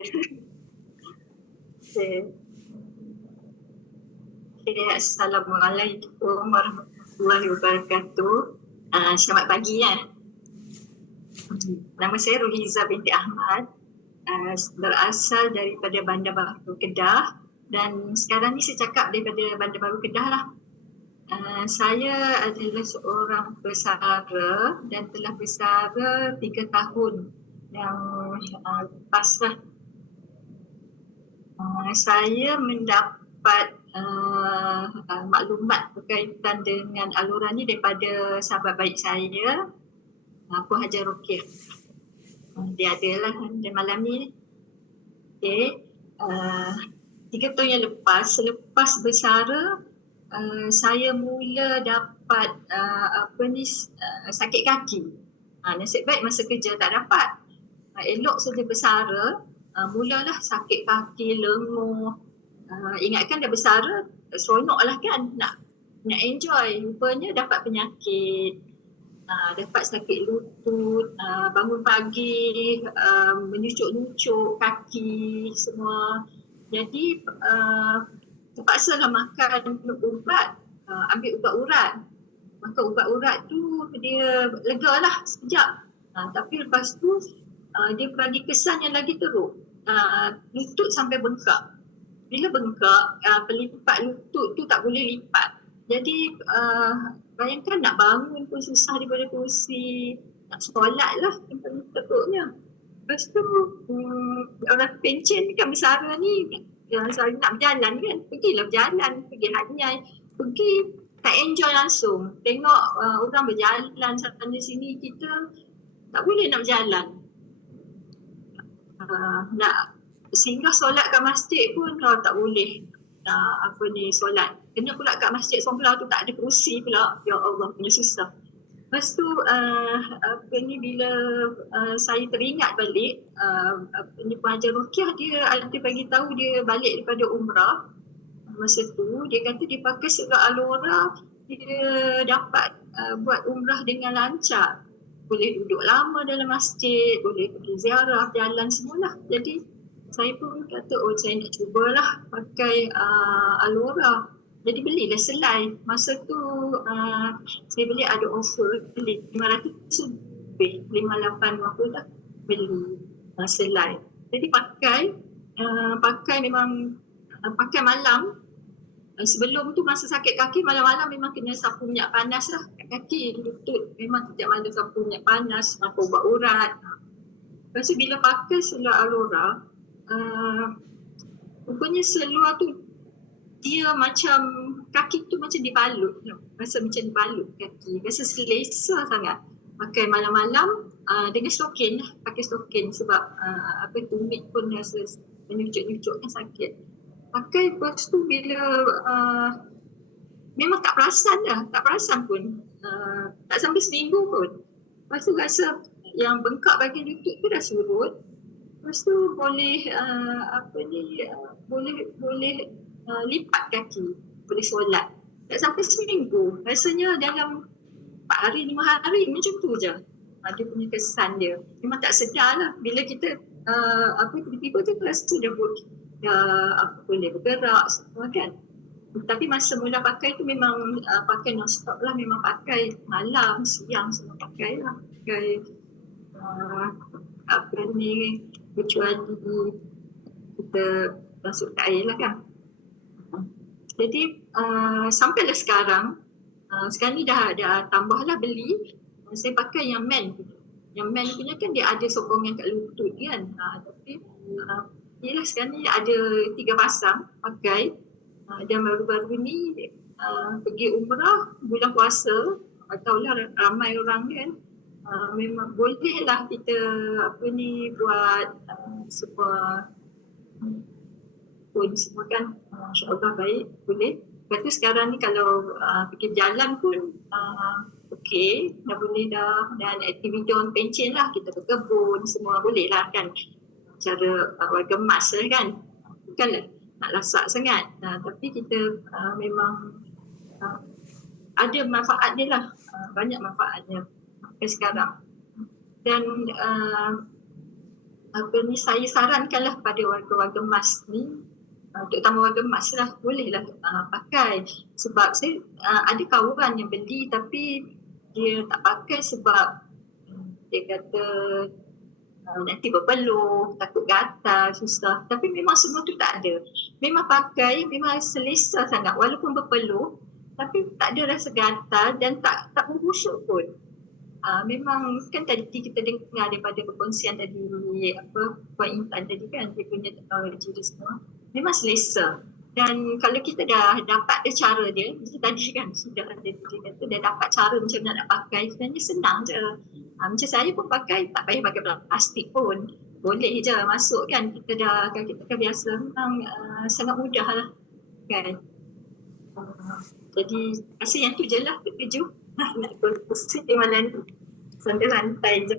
Okay. Assalamualaikum warahmatullahi wabarakatuh. Selamat pagi ya. Nama saya Ruhiza binti Ahmad, berasal daripada Bandar Baru Kedah, dan sekarang ni saya cakap daripada Bandar Baru Kedah lah. Saya adalah seorang pesara dan telah bersara 3 tahun yang lepas lah. Saya mendapat maklumat berkaitan dengan aluran ni daripada sahabat baik saya, Puan Hajar Rukiah. Dia adalah malam ni. Okay. 3 tahun yang selepas bersara, saya mula dapat sakit kaki. Nasib baik masa kerja tak dapat. Elok saja bersara, mulalah sakit kaki, lenguh. Ingatkan dah bersara, seronok lah kan, nak enjoy. Rupanya dapat penyakit, dapat sakit lutut, bangun pagi, menyucuk-nyucuk kaki semua. Jadi terpaksalah makan ubat, ambil ubat urat. Makan ubat urat tu dia lega lah sekejap. Tapi lepas tu dia bagi kesan yang lagi teruk. Lutut sampai bengkak. Bila bengkak, pelipat lutut tu tak boleh lipat. Jadi bayangkan nak bangun pun susah daripada kursi, nak solat lah yang paling teruknya. Lepas tu orang pencen kan bersara ni, saya nak berjalan kan, pergilah berjalan, pergi hanyai, pergi tak enjoy langsung. Tengok orang berjalan sana sini, kita tak boleh nak berjalan. Nak singgah solat kat masjid pun tak boleh. Solat. Kena pula kat masjid sebelah tu tak ada kerusi pula. Ya Allah, punya susah. Lepas tu bila saya teringat balik, Puan Hajar Rukiah dia ada bagi tahu dia balik daripada umrah. Masa tu dia kata dia pakai surah Al-Ura, dia dapat buat umrah dengan lancar. Boleh duduk lama dalam masjid, boleh pergi ziarah, jalan semualah. Jadi saya pun kata, saya nak cubalah pakai Al-Ura. Jadi belilah selai. Masa tu saya beli ada offer, beli 500 lebih, 58 apa dah beli selai. Jadi pakai memang pakai malam. Sebelum tu masa sakit kaki, malam-malam memang kena sapu minyak panas lah kat kaki, lutut. Memang setiap malam sapu minyak panas, makan ubat urat. Lepas tu bila pakai seluar Al-Ura, rupanya seluar tu dia macam, kaki tu macam dibalut. Rasa macam dibalut kaki. Rasa selesa sangat. Pakai malam-malam dengan stokin lah. Pakai stokin sebab tumit pun rasa menyucuk-nyucuk kan sakit. Pakai lepas tu bila memang tak perasan pun. Tak sampai seminggu pun. Lepas tu rasa yang bengkak bahagian lutut tu dah surut. Lepas tu boleh boleh lipat kaki, boleh solat. Tak sampai seminggu. Rasanya dalam 4 hari, 5 hari macam tu je. Dia punya kesan dia. Memang tak sedar lah. Bila kita tiba-tiba tu rasa dah boleh bergerak semua kan. Tapi masa mula pakai tu memang pakai non-stop lah. Memang pakai malam, siang semua pakai lah. Pakai kecuali kita masuk ke air lah kan. Jadi sampailah sekarang ni dah tambah lah beli. Saya pakai yang men. Yang men punya kan dia ada sokongan kat lutut kan. Tapi yelah sekarang ni ada 3 pasang pakai. Dan baru-baru ni pergi umrah bulan puasa, taulah ramai orang kan. Memang boleh lah kita buat semua pun semua kan, insyaAllah baik, boleh. Lepas tu sekarang ni kalau pergi jalan pun okey, dah boleh dah. Dan aktiviti orang pencen lah, kita berkebun semua boleh lah kan. Cara warga emas lah kan, bukanlah nak lasak sangat. Tapi kita memang ada manfaat dia lah, banyak manfaatnya sampai sekarang. Dan saya sarankanlah pada warga-warga emas ni, terutama warga emas lah, bolehlah pakai. Sebab saya ada kawan yang beli tapi dia tak pakai sebab dia kata nanti berpeluh, takut gatal, susah. Tapi memang semua tu tak ada. Memang pakai, memang selesa sangat walaupun berpeluh, tapi tak ada rasa gatal dan tak membusuk pun. Memang kan tadi kita dengar daripada perkongsian tadi Puan Intan tadi kan, dia punya teknologi dia semua memang selesa. Dan kalau kita dah dapat cara dia, macam tadi kan sudah ada dia kata dah dapat cara macam mana nak pakai, sebenarnya senang je. Macam saya pun pakai, tak payah pakai plastik pun, boleh je masuk kan, kita dah biasa, memang sangat mudah lah kan. Jadi rasa yang tu je lah, terkejut nak berpusing malam ni sambil rantai je.